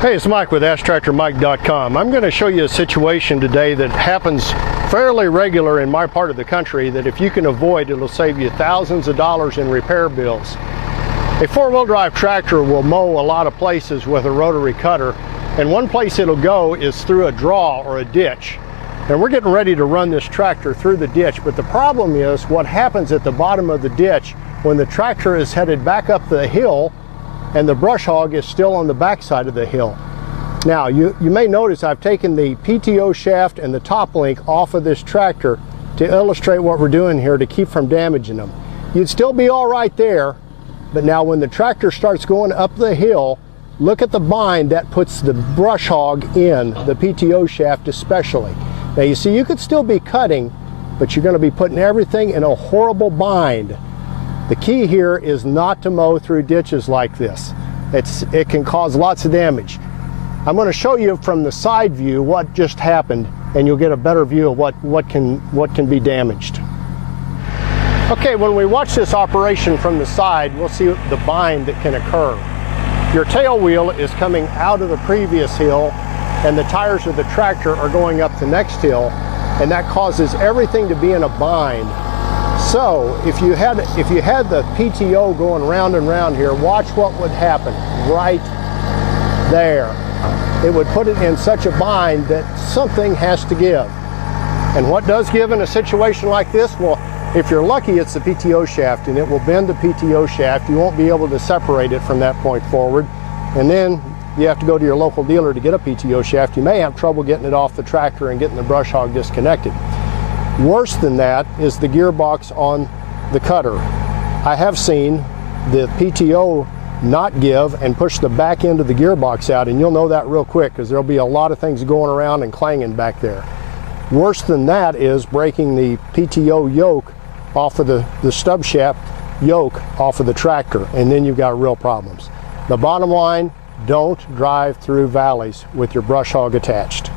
Hey, it's Mike with AskTractorMike.com. I'm going to show you a situation today that happens fairly regular in my part of the country that if you can avoid, it'll save you thousands of dollars in repair bills. A four-wheel drive tractor will mow a lot of places with a rotary cutter, and one place it'll go is through a draw or a ditch. And we're getting ready to run this tractor through the ditch, but the problem is what happens at the bottom of the ditch when the tractor is headed back up the hill and the brush hog is still on the back side of the hill. Now, you may notice I've taken the PTO shaft and the top link off of this tractor to illustrate what we're doing here to keep from damaging them. You'd still be all right there, but now when the tractor starts going up the hill, look at the bind that puts the brush hog in, the PTO shaft especially. Now you see, you could still be cutting, but you're going to be putting everything in a horrible bind. The key here is not to mow through ditches like this. It can cause lots of damage. I'm going to show you from the side view what just happened, and you'll get a better view of what can be damaged. Okay, when we watch this operation from the side, we'll see the bind that can occur. Your tail wheel is coming out of the previous hill, and the tires of the tractor are going up the next hill, and that causes everything to be in a bind. So if you had the PTO going round and round here, watch what would happen right there. It would put it in such a bind that something has to give. And what does give in a situation like this? Well, if you're lucky, it's the PTO shaft, and it will bend the PTO shaft. You won't be able to separate it from that point forward. And then you have to go to your local dealer to get a PTO shaft. You may have trouble getting it off the tractor and getting the brush hog disconnected. Worse than that is the gearbox on the cutter. I have seen the PTO not give and push the back end of the gearbox out, and you'll know that real quick because there'll be a lot of things going around and clanging back there. Worse than that is breaking the PTO yoke off of the stub shaft yoke off of the tractor, and then you've got real problems. The bottom line, don't drive through valleys with your brush hog attached.